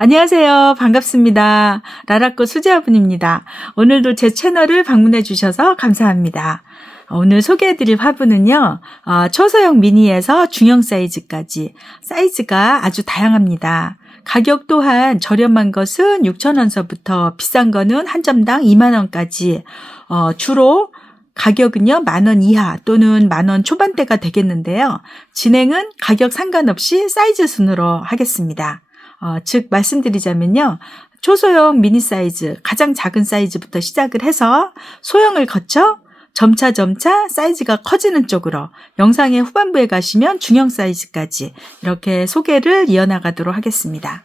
안녕하세요. 반갑습니다. 라라꽃 수제화분입니다. 오늘도 제 채널을 방문해 주셔서 감사합니다. 오늘 소개해드릴 화분은요, 초소형 미니에서 중형 사이즈까지 사이즈가 아주 다양합니다. 가격 또한 저렴한 것은 6,000원서부터 비싼 거는 한 점당 2만원까지 주로 가격은요, 10,000원 이하 또는 10,000원 초반대가 되겠는데요. 진행은 가격 상관없이 사이즈 순으로 하겠습니다. 즉 말씀드리자면요. 초소형 미니 사이즈, 가장 작은 사이즈부터 시작을 해서 소형을 거쳐 점차 사이즈가 커지는 쪽으로 영상의 후반부에 가시면 중형 사이즈까지 이렇게 소개를 이어나가도록 하겠습니다.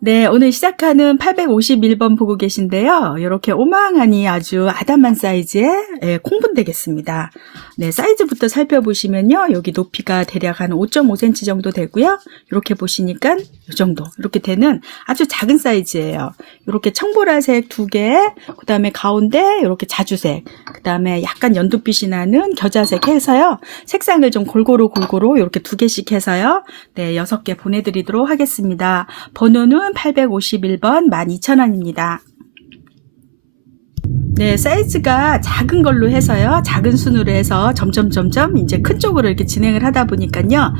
네, 오늘 시작하는 851번 보고 계신데요. 이렇게 오망하니 아주 아담한 사이즈의 콩분 되겠습니다. 네, 사이즈부터 살펴보시면요. 여기 높이가 대략 한 5.5cm 정도 되고요. 이렇게 보시니까 이 정도 이렇게 되는 아주 작은 사이즈예요. 이렇게 청보라색 2개, 그 다음에 가운데 이렇게 자주색, 그 다음에 약간 연두빛이 나는 겨자색 해서요. 색상을 좀 골고루 이렇게 2개씩 해서요. 네, 6개 보내드리도록 하겠습니다. 번호는 851번 12,000원입니다. 네, 사이즈가 작은 걸로 해서요. 작은 순으로 해서 점점 이제 큰 쪽으로 이렇게 진행을 하다 보니까요.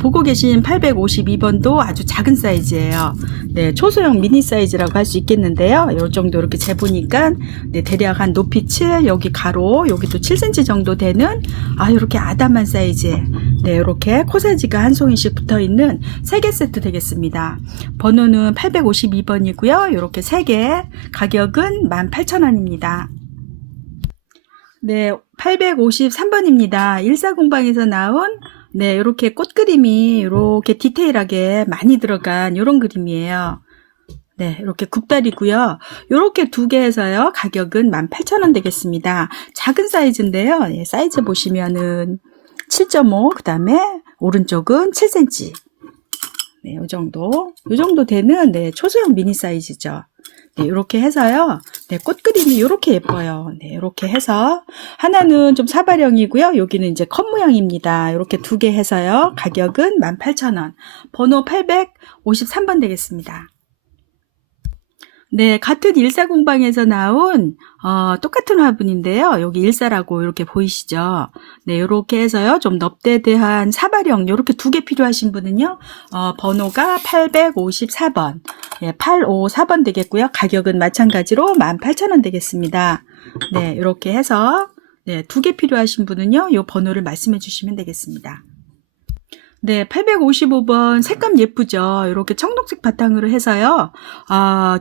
보고 계신 852번도 아주 작은 사이즈예요. 네, 초소형 미니 사이즈라고 할 수 있겠는데요. 요 정도 이렇게 재보니까 네, 대략 한 높이 7, 여기 가로, 여기도 7cm 정도 되는 이렇게 아담한 사이즈에 네, 이렇게 코사지가 한 송이씩 붙어 있는 3개 세트 되겠습니다. 번호는 852번이고요. 이렇게 3개 가격은 18,000원입니다. 네, 853번입니다. 일사공방에서 나온 네, 이렇게 꽃 그림이 이렇게 디테일하게 많이 들어간 이런 그림이에요. 네, 이렇게 굽다리고요. 이렇게 2개 해서요. 가격은 18,000원 되겠습니다. 작은 사이즈인데요. 네, 사이즈 보시면은 7.5, 그 다음에 오른쪽은 7cm. 네, 요 정도 되는 네, 초소형 미니 사이즈죠. 네, 이렇게 해서요. 네, 꽃 그림이 이렇게 예뻐요. 네, 이렇게 해서 하나는 좀 사발형이고요. 여기는 이제 컵 모양입니다. 이렇게 2개 해서요. 가격은 18,000원. 번호 853번 되겠습니다. 네, 같은 일사공방에서 나온 똑같은 화분인데요. 여기 일사라고 이렇게 보이시죠? 네, 이렇게 해서요. 좀 넙대대한 사발형 이렇게 2개 필요하신 분은요. 번호가 854번. 네, 854번 되겠고요. 가격은 마찬가지로 18,000원 되겠습니다. 네, 이렇게 해서 네, 2개 필요하신 분은요. 이 번호를 말씀해 주시면 되겠습니다. 네, 855번 색감 예쁘죠? 이렇게 청록색 바탕으로 해서요.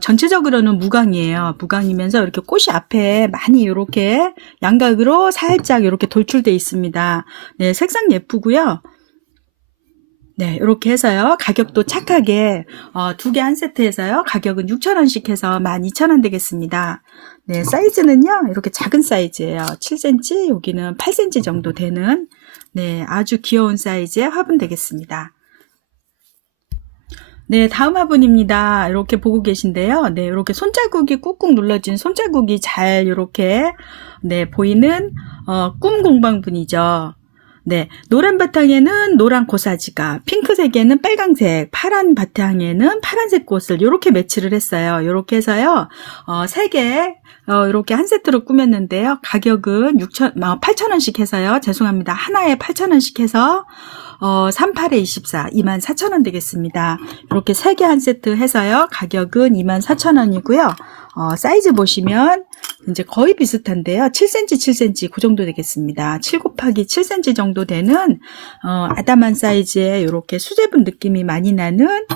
전체적으로는 무광이에요. 무광이면서 이렇게 꽃이 앞에 많이 이렇게 양각으로 살짝 이렇게 돌출되어 있습니다. 네, 색상 예쁘고요. 네, 이렇게 해서요. 가격도 착하게 2개 한 세트 해서요. 가격은 6,000원씩 해서 12,000원 되겠습니다. 네, 사이즈는요. 이렇게 작은 사이즈예요. 7cm, 여기는 8cm 정도 되는 네, 아주 귀여운 사이즈의 화분 되겠습니다. 네, 다음 화분입니다. 이렇게 보고 계신데요. 네, 이렇게 손자국이 꾹꾹 눌러진 손자국이 잘 이렇게 네, 보이는 꿈 공방분이죠. 네, 노란 바탕에는 노란 코사지가, 핑크색에는 빨강색, 파란 바탕에는 파란색 꽃을 이렇게 매치를 했어요. 이렇게 해서요, 3개, 이렇게 한 세트로 꾸몄는데요. 가격은 8,000원씩 해서요. 죄송합니다. 하나에 8,000원씩 해서, 38에 24, 24,000원 되겠습니다. 이렇게 3개 한 세트 해서요. 가격은 24,000원이고요. 사이즈 보시면, 이제 거의 비슷한데요. 7cm, 7cm 그 정도 되겠습니다. 7 곱하기 7cm 정도 되는 아담한 사이즈의 이렇게 수제분 느낌이 많이 나는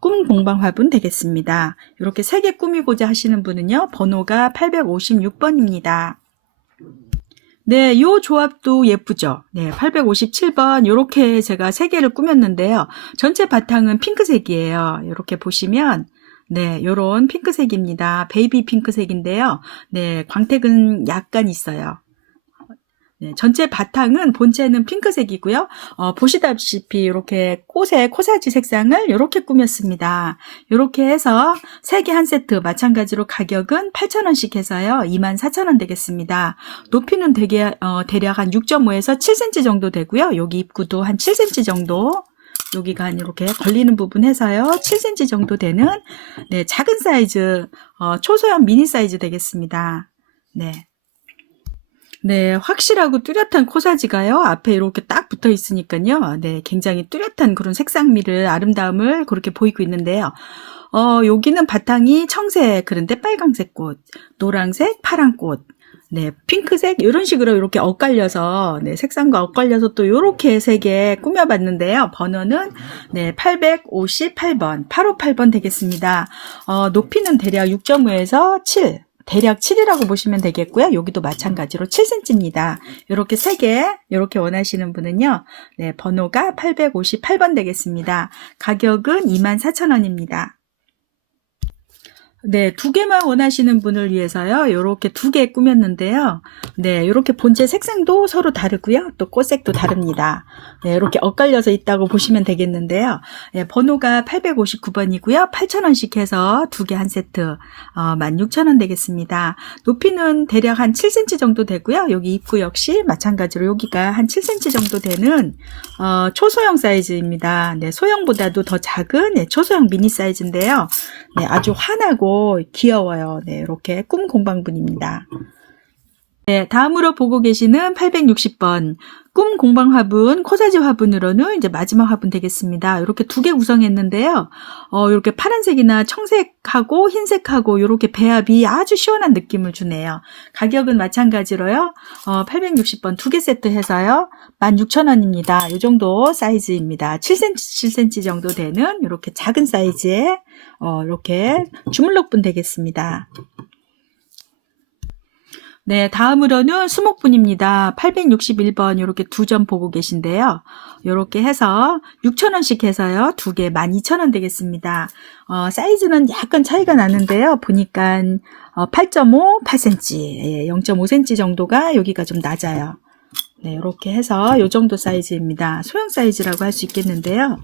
꿈 공방 화분 되겠습니다. 이렇게 3개 꾸미고자 하시는 분은요. 번호가 856번입니다. 네, 요 조합도 예쁘죠? 네, 857번 이렇게 제가 3개를 꾸몄는데요. 전체 바탕은 핑크색이에요. 이렇게 보시면 네, 요런 핑크색입니다. 베이비 핑크색인데요. 네, 광택은 약간 있어요. 네, 전체 바탕은 본체는 핑크색이고요. 보시다시피 이렇게 꽃의 코사지 색상을 이렇게 꾸몄습니다. 이렇게 해서 3개 한 세트 마찬가지로 가격은 8,000원씩 해서요. 24,000원 되겠습니다. 높이는 대략 한 6.5에서 7cm 정도 되고요. 여기 입구도 한 7cm 정도 여기가 한 이렇게 걸리는 부분 해서요. 7cm 정도 되는 네, 작은 사이즈, 초소형 미니 사이즈 되겠습니다. 네. 네, 확실하고 뚜렷한 코사지가요. 앞에 이렇게 딱 붙어 있으니까요. 네, 굉장히 뚜렷한 그런 색상미를, 아름다움을 그렇게 보이고 있는데요. 여기는 바탕이 청색, 그런데 빨강색 꽃, 노란색, 파란 꽃, 네, 핑크색, 이런 식으로 이렇게 엇갈려서, 네, 색상과 엇갈려서 또 이렇게 세 개 꾸며봤는데요. 번호는, 네, 858번, 858번 되겠습니다. 높이는 대략 6.5에서 7. 대략 7이라고 보시면 되겠고요. 여기도 마찬가지로 7cm입니다. 이렇게 3개, 이렇게 원하시는 분은요. 네, 번호가 858번 되겠습니다. 가격은 24,000원입니다. 네, 2개만 원하시는 분을 위해서요. 이렇게 2개 꾸몄는데요. 네, 이렇게 본체 색상도 서로 다르고요. 또 꽃색도 다릅니다. 네, 이렇게 엇갈려서 있다고 보시면 되겠는데요. 네, 번호가 859번이고요. 8,000원씩 해서 2개 한 세트 16,000원 되겠습니다. 높이는 대략 한 7cm 정도 되고요. 여기 입구 역시 마찬가지로 여기가 한 7cm 정도 되는 초소형 사이즈입니다. 네, 소형보다도 더 작은 네, 초소형 미니 사이즈인데요. 네, 아주 환하고 귀여워요. 네, 이렇게 꿈 공방분입니다. 네, 다음으로 보고 계시는 860번 꿈 공방 화분, 코사지 화분으로는 이제 마지막 화분 되겠습니다. 이렇게 2개 구성했는데요. 이렇게 파란색이나 청색하고 흰색하고 이렇게 배합이 아주 시원한 느낌을 주네요. 가격은 마찬가지로요. 860번 2개 세트 해서요. 16,000원입니다. 이 정도 사이즈입니다. 7cm, 7cm 정도 되는 이렇게 작은 사이즈의 이렇게 주물럭분 되겠습니다. 네, 다음으로는 수목분입니다. 861번 이렇게 2점 보고 계신데요. 이렇게 해서 6,000원씩 해서요. 2개 12,000원 되겠습니다. 사이즈는 약간 차이가 나는데요. 보니까 8.5, 8cm, 0.5cm 정도가 여기가 좀 낮아요. 네, 이렇게 해서 이 정도 사이즈입니다. 소형 사이즈라고 할 수 있겠는데요.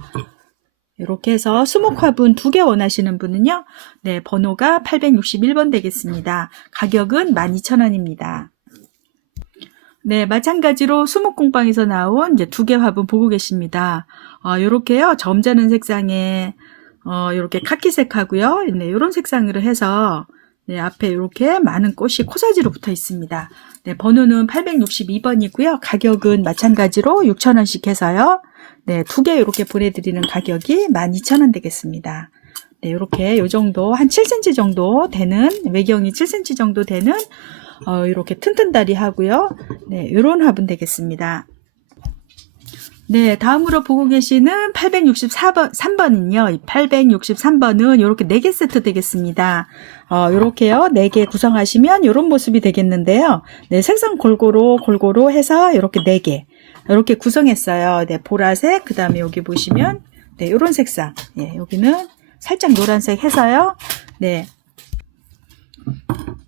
이렇게 해서 수목 화분 2개 원하시는 분은요. 네, 번호가 861번 되겠습니다. 가격은 12,000원입니다. 네, 마찬가지로 수목공방에서 나온 이제 2개 화분 보고 계십니다. 요렇게요. 점잖은 색상에 요렇게 카키색하고요. 네, 요런 색상으로 해서 네, 앞에 이렇게 많은 꽃이 코사지로 붙어 있습니다. 네, 번호는 862번이고요. 가격은 마찬가지로 6,000원씩 해서요. 네, 2개 이렇게 보내드리는 가격이 12,000원 되겠습니다. 네, 이렇게 요 정도 한 7cm 정도 되는 외경이 7cm 정도 되는 이렇게 튼튼다리 하고요. 네, 이런 화분 되겠습니다. 네, 다음으로 보고 계시는 863번은요. 이 863번은 이렇게 4개 세트 되겠습니다. 이렇게요. 4개 구성하시면 이런 모습이 되겠는데요. 네, 색상 골고루 해서 이렇게 4개. 이렇게 구성했어요. 네, 보라색, 그 다음에 여기 보시면, 네, 요런 색상. 네, 여기는 살짝 노란색 해서요. 네.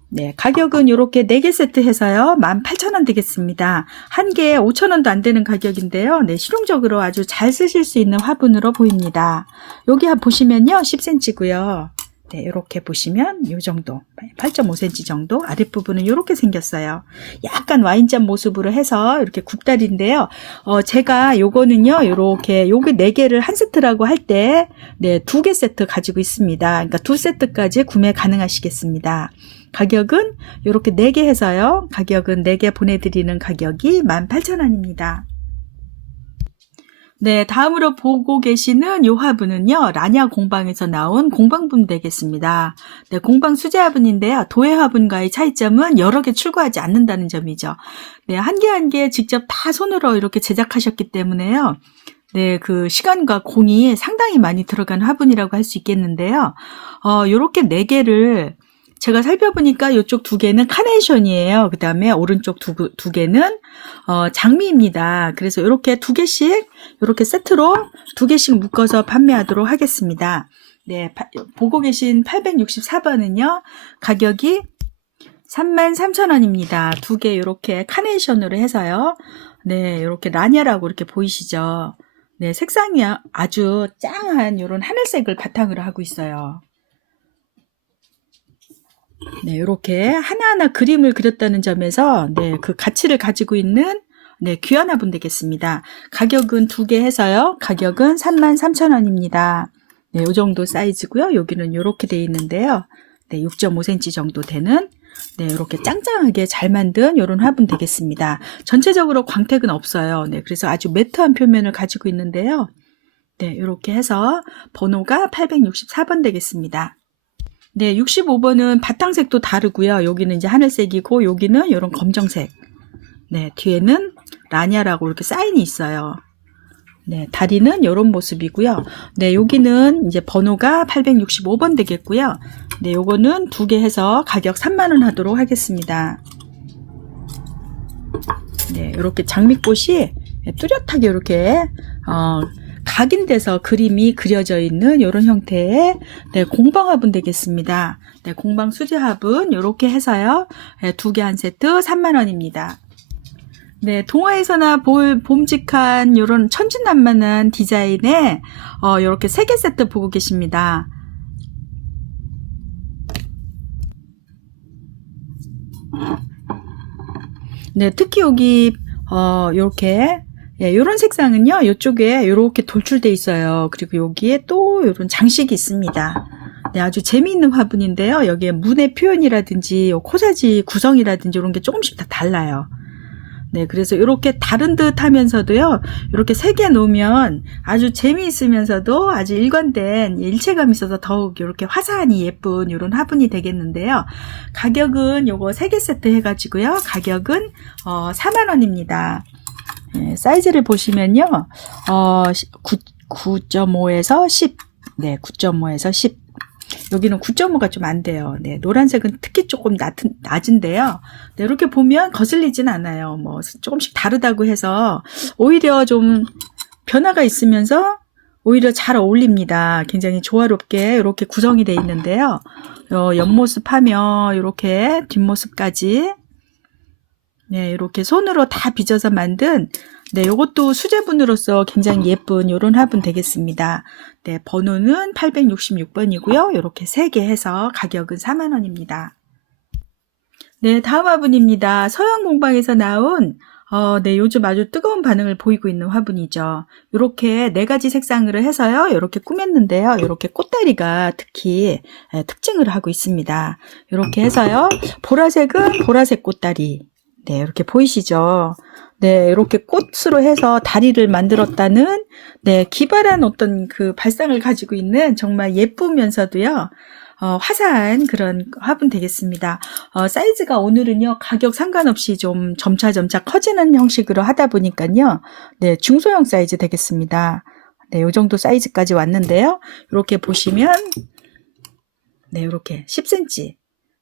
네, 가격은 이렇게 4개 세트 해서요. 18,000원 되겠습니다. 한 개에 5,000원도 안 되는 가격인데요. 네, 실용적으로 아주 잘 쓰실 수 있는 화분으로 보입니다. 여기 보시면요. 10cm고요. 네, 이렇게 보시면 이 정도 8.5cm 정도 아랫부분은 이렇게 생겼어요. 약간 와인잔 모습으로 해서 이렇게 굽다리인데요. 제가 요거는요 이렇게 요게 4개를 한 세트라고 할 때 네, 2개 세트 가지고 있습니다. 그러니까 2세트까지 구매 가능하시겠습니다. 가격은 이렇게 4개 해서요. 가격은 4개 보내드리는 가격이 18,000원입니다. 네, 다음으로 보고 계시는 이 화분은요, 라냐 공방에서 나온 공방분 되겠습니다. 네, 공방 수제 화분인데요, 도예 화분과의 차이점은 여러 개 출고하지 않는다는 점이죠. 네, 한 개 한 개 직접 다 손으로 이렇게 제작하셨기 때문에요. 네, 그 시간과 공이 상당히 많이 들어간 화분이라고 할 수 있겠는데요. 요렇게 4개를 제가 살펴보니까 이쪽 2개는 카네이션이에요. 그 다음에 오른쪽 두 개는 장미입니다. 그래서 이렇게 2개씩 이렇게 세트로 2개씩 묶어서 판매하도록 하겠습니다. 네, 보고 계신 864번은요. 가격이 33,000원입니다. 2개 이렇게 카네이션으로 해서요. 네, 이렇게 라냐라고 이렇게 보이시죠? 네, 색상이 아주 짱한 이런 하늘색을 바탕으로 하고 있어요. 네, 이렇게 하나하나 그림을 그렸다는 점에서 네, 그 가치를 가지고 있는 네, 귀한 화분 되겠습니다. 가격은 2개 해서요. 가격은 33,000원입니다. 네, 요 정도 사이즈고요. 여기는 이렇게 돼 있는데요. 네, 6.5cm 정도 되는 네, 이렇게 짱짱하게 잘 만든 이런 화분 되겠습니다. 전체적으로 광택은 없어요. 네, 그래서 아주 매트한 표면을 가지고 있는데요. 네, 이렇게 해서 번호가 864번 되겠습니다. 네, 65번은 바탕색도 다르고요. 여기는 이제 하늘색이고 여기는 이런 검정색. 네, 뒤에는 라냐라고 이렇게 사인이 있어요. 네, 다리는 이런 모습이고요. 네, 여기는 이제 번호가 865번 되겠고요. 네, 요거는 2개 해서 가격 3만원 하도록 하겠습니다. 네, 이렇게 장미꽃이 뚜렷하게 이렇게 각인돼서 그림이 그려져 있는 이런 형태의 네, 공방 화분 되겠습니다. 네, 공방 수제 화분 이렇게 해서요. 네, 2개 한 세트 3만원입니다. 네, 동화에서나 볼 봄직한 이런 천진난만한 디자인의 이렇게 3개 세트 보고 계십니다. 네, 특히 여기 이렇게 이런 색상은요, 이쪽에 이렇게 돌출돼 있어요. 그리고 여기에 또 이런 장식이 있습니다. 네, 아주 재미있는 화분인데요. 여기에 문의 표현이라든지 코사지 구성이라든지 이런 게 조금씩 다 달라요. 네, 그래서 이렇게 다른 듯 하면서도요, 이렇게 3개 놓으면 아주 재미있으면서도 아주 일관된 일체감이 있어서 더욱 이렇게 화사하니 예쁜 이런 화분이 되겠는데요. 가격은 요거 3개 세트 해가지고요, 가격은 4만원입니다. 네, 사이즈를 보시면요, 9.5에서 10, 네, 9.5에서 10. 여기는 9.5가 좀 안 돼요. 네, 노란색은 특히 조금 낮은데요. 네, 이렇게 보면 거슬리진 않아요. 뭐 조금씩 다르다고 해서 오히려 좀 변화가 있으면서 오히려 잘 어울립니다. 굉장히 조화롭게 이렇게 구성이 되어 있는데요. 옆모습 하며 이렇게 뒷모습까지 네, 이렇게 손으로 다 빚어서 만든 네, 요것도 수제분으로서 굉장히 예쁜 요런 화분 되겠습니다. 네, 번호는 866번이고요. 이렇게 3개 해서 가격은 4만원입니다. 네, 다음 화분입니다. 서양공방에서 나온 네, 요즘 아주 뜨거운 반응을 보이고 있는 화분이죠. 이렇게 4가지 색상으로 해서요. 이렇게 꾸몄는데요. 이렇게 꽃다리가 특히 특징을 하고 있습니다. 이렇게 해서요. 보라색은 보라색 꽃다리. 네, 이렇게 보이시죠? 네, 이렇게 꽃으로 해서 다리를 만들었다는 네, 기발한 어떤 그 발상을 가지고 있는 정말 예쁘면서도요. 화사한 그런 화분 되겠습니다. 사이즈가 오늘은요, 가격 상관없이 좀 점차 커지는 형식으로 하다 보니까요. 네, 중소형 사이즈 되겠습니다. 네, 요 정도 사이즈까지 왔는데요. 이렇게 보시면 네, 이렇게 10cm.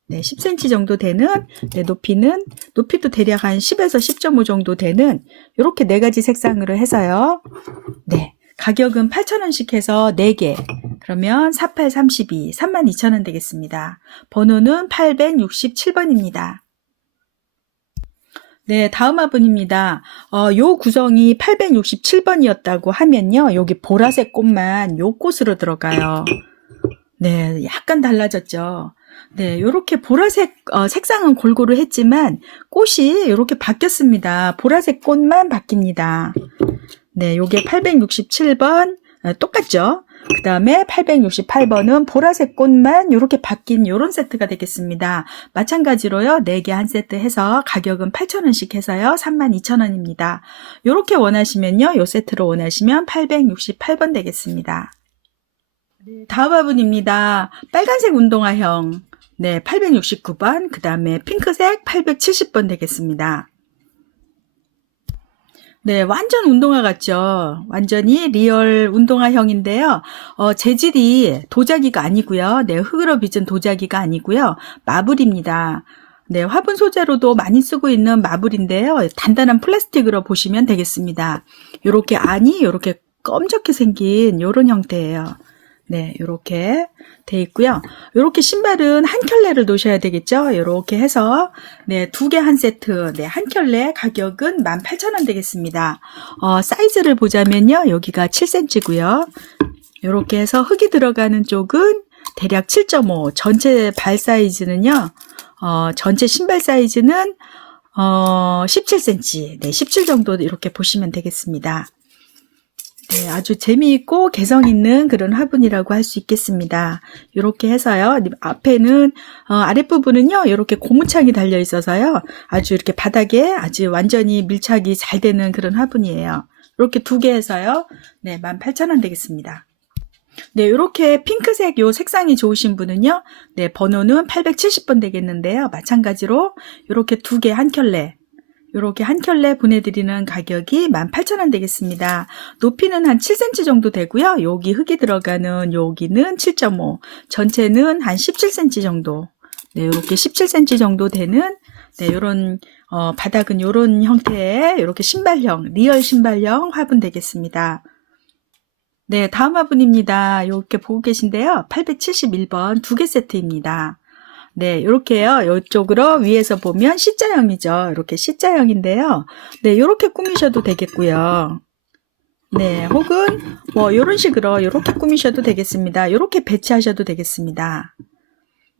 네, 10cm 정도 되는 네, 높이도 대략 한 10에서 10.5 정도 되는 이렇게 4가지 색상으로 해서요. 네, 가격은 8,000원씩 해서 4개. 그러면 4832, 32,000원 되겠습니다. 번호는 867번입니다. 네, 다음 화분입니다. 요 구성이 867번이었다고 하면요. 여기 보라색 꽃만 요 꽃으로 들어가요. 네, 약간 달라졌죠. 네, 요렇게 보라색 색상은 골고루 했지만 꽃이 요렇게 바뀌었습니다. 보라색 꽃만 바뀝니다. 네, 요게 867번 똑같죠? 그 다음에 868번은 보라색 꽃만 요렇게 바뀐 요런 세트가 되겠습니다. 마찬가지로요, 4개 한 세트 해서 가격은 8,000원씩 해서요, 32,000원입니다. 요렇게 원하시면요, 요 세트로 원하시면 868번 되겠습니다. 다음 화분입니다. 빨간색 운동화형. 네, 869번, 그 다음에 핑크색 870번 되겠습니다. 네, 완전 운동화 같죠? 완전히 리얼 운동화형인데요. 재질이 도자기가 아니고요. 네, 흙으로 빚은 도자기가 아니고요. 마블입니다. 네, 화분 소재로도 많이 쓰고 있는 마블인데요. 단단한 플라스틱으로 보시면 되겠습니다. 요렇게 안이 요렇게 검적게 생긴 요런 형태예요. 네, 요렇게 돼 있고요. 요렇게 신발은 한 켤레를 놓으셔야 되겠죠? 요렇게 해서 네, 2개 한 세트, 네, 한 켤레 가격은 18,000원 되겠습니다. 사이즈를 보자면요. 여기가 7cm고요. 요렇게 해서 흙이 들어가는 쪽은 대략 7.5, 전체 발 사이즈는요. 전체 신발 사이즈는 17cm, 네, 17 정도 이렇게 보시면 되겠습니다. 네, 아주 재미있고 개성 있는 그런 화분이라고 할 수 있겠습니다. 이렇게 해서요. 앞에는 아랫부분은요. 이렇게 고무창이 달려 있어서요. 아주 이렇게 바닥에 아주 완전히 밀착이 잘 되는 그런 화분이에요. 이렇게 두 개 해서요. 네, 18,000원 되겠습니다. 네, 이렇게 핑크색 요 색상이 좋으신 분은요. 네, 번호는 870번 되겠는데요. 마찬가지로 이렇게 두 개 한 켤레 이렇게 한 켤레 보내드리는 가격이 18,000원 되겠습니다. 높이는 한 7cm 정도 되고요. 여기 흙이 들어가는 여기는 7.5, 전체는 한 17cm 정도. 네, 이렇게 17cm 정도 되는 네, 요런 바닥은 요런 형태의 이렇게 신발형, 리얼 신발형 화분 되겠습니다. 네, 다음 화분입니다. 이렇게 보고 계신데요. 871번 두 개 세트입니다. 네, 이렇게요. 이쪽으로 위에서 보면 C자형이죠. 이렇게 C자형인데요. 네, 이렇게 꾸미셔도 되겠고요. 네, 혹은 뭐 이런 식으로 이렇게 꾸미셔도 되겠습니다. 이렇게 배치하셔도 되겠습니다.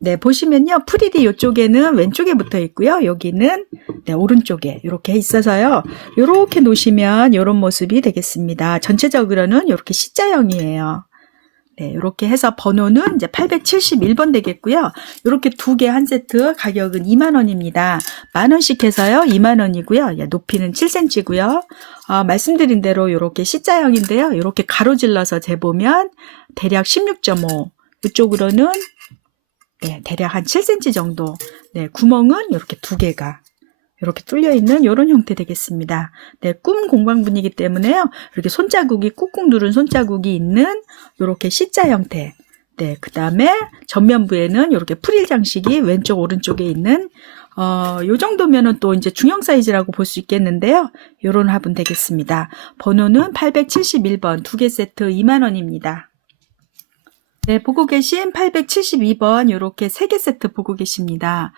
네, 보시면요. 프릴이 이쪽에는 왼쪽에 붙어 있고요. 여기는 네, 오른쪽에 이렇게 있어서요. 이렇게 놓으시면 이런 모습이 되겠습니다. 전체적으로는 이렇게 C자형이에요. 네, 이렇게 해서 번호는 이제 871번 되겠고요. 이렇게 두 개 한 세트 가격은 20,000원입니다. 10,000원씩 해서요. 20,000원이고요. 높이는 7cm고요. 말씀드린 대로 이렇게 C자형인데요. 이렇게 가로질러서 재보면 대략 16.5. 이쪽으로는 네, 대략 한 7cm 정도. 네, 구멍은 이렇게 두 개가 이렇게 뚫려 있는 이런 형태 되겠습니다. 네, 꿈 공방분이기 때문에요. 이렇게 손자국이 꾹꾹 누른 손자국이 있는 이렇게 C자 형태. 네, 그 다음에 전면부에는 이렇게 프릴 장식이 왼쪽 오른쪽에 있는 요 정도면은 또 이제 중형 사이즈라고 볼 수 있겠는데요. 요런 화분 되겠습니다. 번호는 871번 두 개 세트 20,000원입니다. 네, 보고 계신 872번 이렇게 3개 세트 보고 계십니다.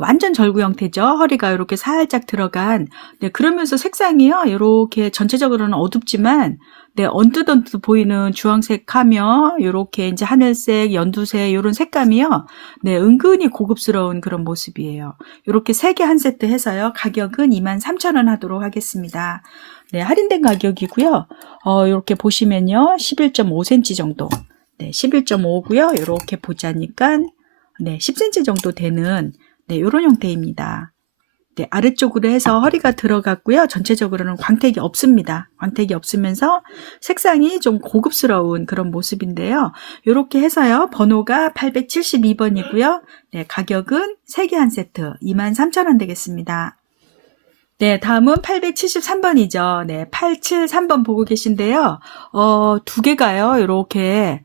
완전 절구 형태죠. 허리가 이렇게 살짝 들어간. 네, 그러면서 색상이요. 이렇게 전체적으로는 어둡지만 네, 언뜻 보이는 주황색하며 이렇게 이제 하늘색, 연두색 이런 색감이요. 네, 은근히 고급스러운 그런 모습이에요. 이렇게 3개 한 세트 해서요. 가격은 23,000원 하도록 하겠습니다. 네, 할인된 가격이고요. 이렇게 보시면요. 11.5cm 정도. 네, 11.5고요. 이렇게 보자니까 네, 10cm 정도 되는 네, 이런 형태입니다. 네, 아래쪽으로 해서 허리가 들어갔고요. 전체적으로는 광택이 없습니다. 광택이 없으면서 색상이 좀 고급스러운 그런 모습인데요. 이렇게 해서요. 번호가 872번이고요. 네, 가격은 3개 한 세트 23,000원 되겠습니다. 네, 다음은 873번이죠. 네, 873번 보고 계신데요. 두 개가요. 이렇게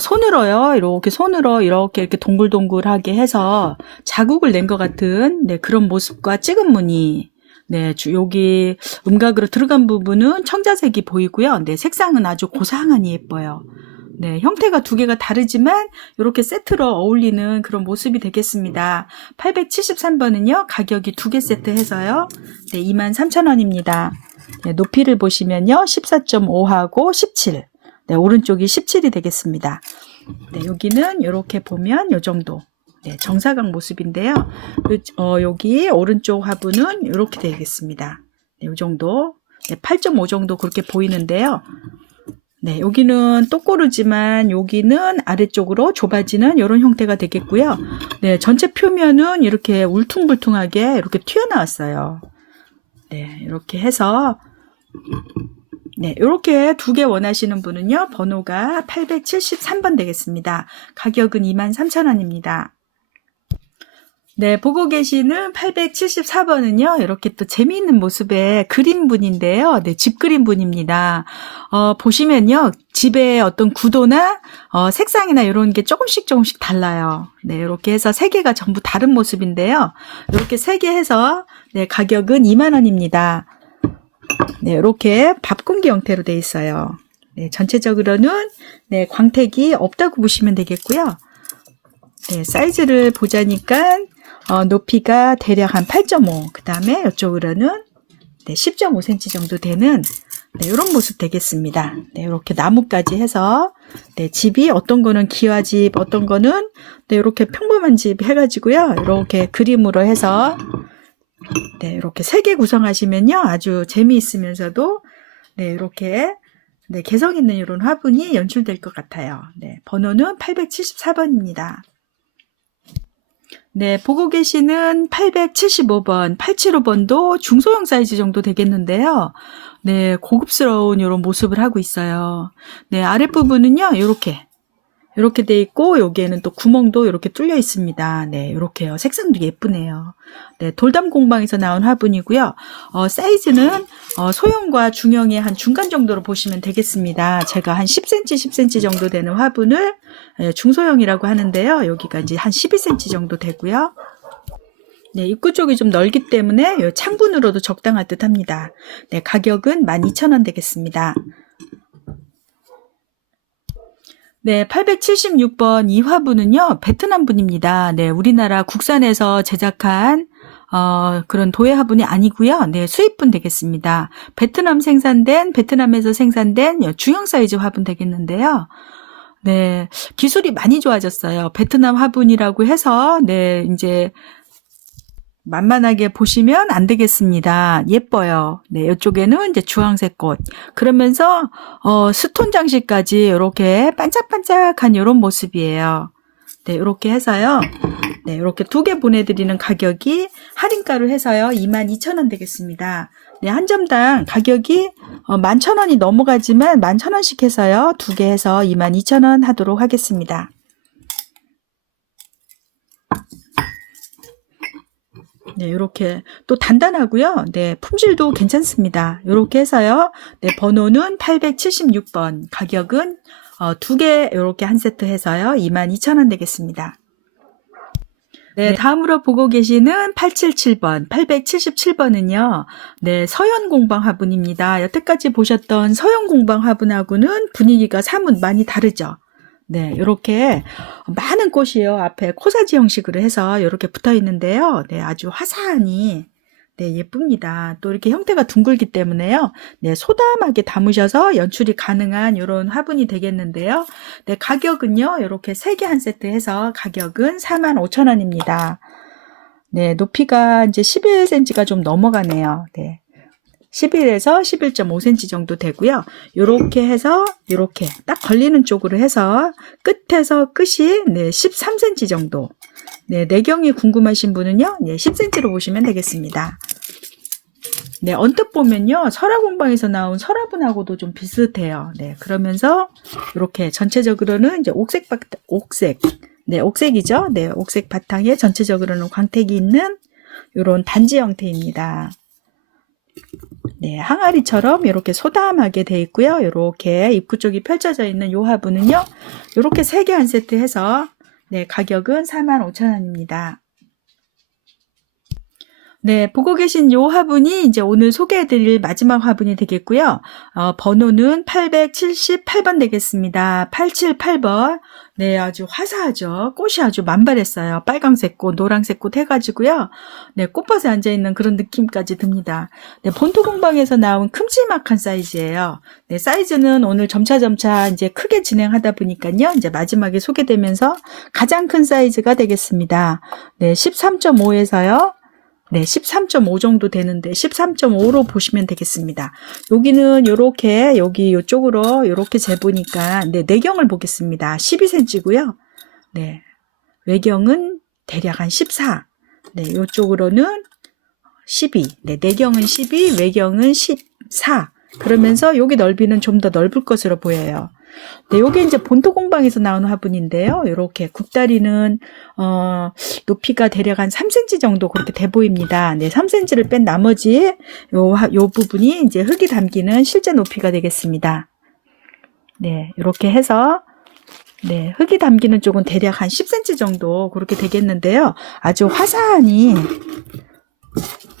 손으로요. 이렇게 손으로 이렇게 동글동글하게 해서 자국을 낸 것 같은 네, 그런 모습과 찍은 무늬. 네, 여기 음각으로 들어간 부분은 청자색이 보이고요. 네, 색상은 아주 고상하니 예뻐요. 네, 형태가 두 개가 다르지만 이렇게 세트로 어울리는 그런 모습이 되겠습니다. 873번은요. 가격이 두 개 세트 해서요. 네, 23,000원입니다. 네, 높이를 보시면요. 14.5하고 17. 네, 오른쪽이 17이 되겠습니다. 네, 여기는 이렇게 보면 요 정도. 네, 정사각 모습인데요. 여기 오른쪽 화분은 이렇게 되겠습니다. 네, 요 정도. 네, 8.5 정도 그렇게 보이는데요. 네, 여기는 똑고르지만 여기는 아래쪽으로 좁아지는 이런 형태가 되겠고요. 네, 전체 표면은 이렇게 울퉁불퉁하게 이렇게 튀어나왔어요. 네, 이렇게 해서 네, 이렇게 두 개 원하시는 분은요. 번호가 873번 되겠습니다. 가격은 23,000원입니다. 네, 보고 계시는 874번은요, 이렇게 또 재미있는 모습의 그림분인데요. 네, 집 그림분입니다. 보시면요, 집의 어떤 구도나, 색상이나 이런 게 조금씩 달라요. 네, 이렇게 해서 세 개가 전부 다른 모습인데요. 이렇게 세 개 해서, 네, 가격은 20,000원입니다. 네, 이렇게 밥공기 형태로 되어 있어요. 네, 전체적으로는, 네, 광택이 없다고 보시면 되겠고요. 네, 사이즈를 보자니까, 높이가 대략 한 8.5, 그 다음에 이쪽으로는 네, 10.5cm 정도 되는 네, 이런 모습 되겠습니다. 네, 이렇게 나무까지 해서 네, 집이 어떤 거는 기와집, 어떤 거는 네, 이렇게 평범한 집 해가지고요. 이렇게 그림으로 해서 네, 이렇게 3개 구성하시면요. 아주 재미있으면서도 네, 이렇게 네, 개성 있는 이런 화분이 연출될 것 같아요. 네, 번호는 874번입니다. 네, 보고 계시는 875번, 875번도 중소형 사이즈 정도 되겠는데요. 네, 고급스러운 이런 모습을 하고 있어요. 네, 아랫부분은요, 이렇게 돼 있고, 여기에는 또 구멍도 이렇게 뚫려 있습니다. 네, 이렇게요. 색상도 예쁘네요. 네, 돌담 공방에서 나온 화분이고요. 사이즈는 소형과 중형의 한 중간 정도로 보시면 되겠습니다. 제가 한 10cm, 10cm 정도 되는 화분을 중소형이라고 하는데요. 여기가 이제 한 12cm 정도 되고요. 네, 입구 쪽이 좀 넓기 때문에 창분으로도 적당할 듯 합니다. 네, 가격은 12,000원 되겠습니다. 네, 876번 이 화분은요, 베트남 분입니다. 네, 우리나라 국산에서 제작한 그런 도예 화분이 아니고요. 네, 수입분 되겠습니다. 베트남에서 생산된 중형 사이즈 화분 되겠는데요. 네, 기술이 많이 좋아졌어요. 베트남 화분이라고 해서 네, 이제 만만하게 보시면 안 되겠습니다. 예뻐요. 네, 이쪽에는 이제 주황색 꽃. 그러면서 스톤 장식까지 이렇게 반짝반짝한 이런 모습이에요. 네, 이렇게 해서요. 네, 이렇게 2개 보내드리는 가격이 할인가로 해서요. 22,000원 되겠습니다. 네, 한 점당 가격이 11,000원이 넘어가지만 11,000원씩 해서요. 2개 해서 22,000원 하도록 하겠습니다. 네, 이렇게 또 단단하고요. 네, 품질도 괜찮습니다. 이렇게 해서요. 네, 번호는 876번, 가격은 2개 이렇게 한 세트 해서요. 22,000원 되겠습니다. 네, 다음으로 보고 계시는 877번, 877번은요. 네, 서현 공방 화분입니다. 여태까지 보셨던 서현 공방 화분하고는 분위기가 사뭇 많이 다르죠. 네, 이렇게 많은 꽃이요. 앞에 코사지 형식으로 해서 이렇게 붙어 있는데요. 네, 아주 화사하니 네, 예쁩니다. 또 이렇게 형태가 둥글기 때문에요. 네, 소담하게 담으셔서 연출이 가능한 이런 화분이 되겠는데요. 네, 가격은요. 이렇게 3개 한 세트 해서 가격은 45,000원입니다. 네, 높이가 이제 11cm가 좀 넘어가네요. 네. 11에서 11.5cm 정도 되고요. 이렇게 해서 이렇게 딱 걸리는 쪽으로 해서 끝에서 끝이 네, 13cm 정도. 네, 내경이 궁금하신 분은요. 네, 10cm로 보시면 되겠습니다. 네, 언뜻 보면요. 설화공방에서 나온 설화분하고도 좀 비슷해요. 네, 그러면서 이렇게 전체적으로는 이제 옥색. 네, 옥색이죠. 네, 옥색 바탕에 전체적으로는 광택이 있는 이런 단지 형태입니다. 네, 항아리처럼 이렇게 소담하게 되어 있고요. 이렇게 입구 쪽이 펼쳐져 있는 이 화분은요. 이렇게 3개 한 세트 해서 네, 가격은 45,000원입니다. 네, 보고 계신 이 화분이 이제 오늘 소개해드릴 마지막 화분이 되겠고요. 번호는 878번 되겠습니다. 878번. 네, 아주 화사하죠. 꽃이 아주 만발했어요. 빨강색 꽃, 노란색 꽃 해가지고요. 네, 꽃밭에 앉아있는 그런 느낌까지 듭니다. 네, 본토 공방에서 나온 큼지막한 사이즈예요. 네, 사이즈는 오늘 점차 이제 크게 진행하다 보니까요. 이제 마지막에 소개되면서 가장 큰 사이즈가 되겠습니다. 네, 13.5에서요. 네, 13.5 정도 되는데 13.5로 보시면 되겠습니다. 여기는 요렇게 여기 이쪽으로 요렇게 재보니까 네, 내경을 보겠습니다. 12cm고요. 네. 외경은 대략 한 14. 네, 요쪽으로는 12. 네, 내경은 12, 외경은 14. 그러면서 여기 넓이는 좀 더 넓을 것으로 보여요. 네, 요게 이제 본토 공방에서 나온 화분인데요. 요렇게 국다리는 높이가 대략 한 3cm 정도 그렇게 돼 보입니다. 네, 3cm를 뺀 나머지 요 부분이 이제 흙이 담기는 실제 높이가 되겠습니다. 네, 이렇게 해서 네, 흙이 담기는 쪽은 대략 한 10cm 정도 그렇게 되겠는데요. 아주 화사하니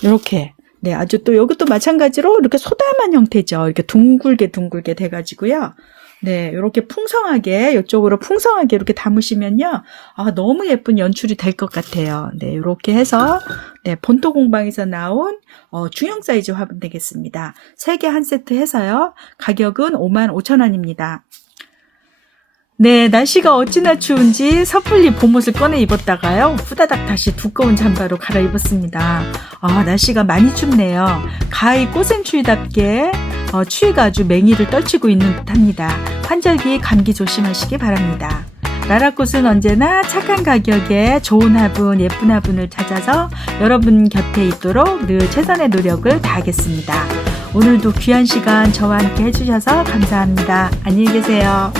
이렇게 네, 아주 또 여기도 마찬가지로 이렇게 소담한 형태죠. 이렇게 둥글게 돼가지고요. 네, 이렇게 풍성하게 이쪽으로 풍성하게 이렇게 담으시면요, 너무 예쁜 연출이 될 것 같아요. 네, 이렇게 해서 네, 본토 공방에서 나온 중형 사이즈 화분 되겠습니다. 3개 한 세트 해서요, 가격은 55,000원입니다. 네, 날씨가 어찌나 추운지 섣불리 봄옷을 꺼내 입었다가요, 후다닥 다시 두꺼운 잠바로 갈아입었습니다. 날씨가 많이 춥네요. 가히 꽃샘추위답게 추위가 아주 맹위를 떨치고 있는 듯합니다. 환절기 감기 조심하시기 바랍니다. 라라꽃은 언제나 착한 가격에 좋은 화분, 예쁜 화분을 찾아서 여러분 곁에 있도록 늘 최선의 노력을 다하겠습니다. 오늘도 귀한 시간 저와 함께 해주셔서 감사합니다. 안녕히 계세요.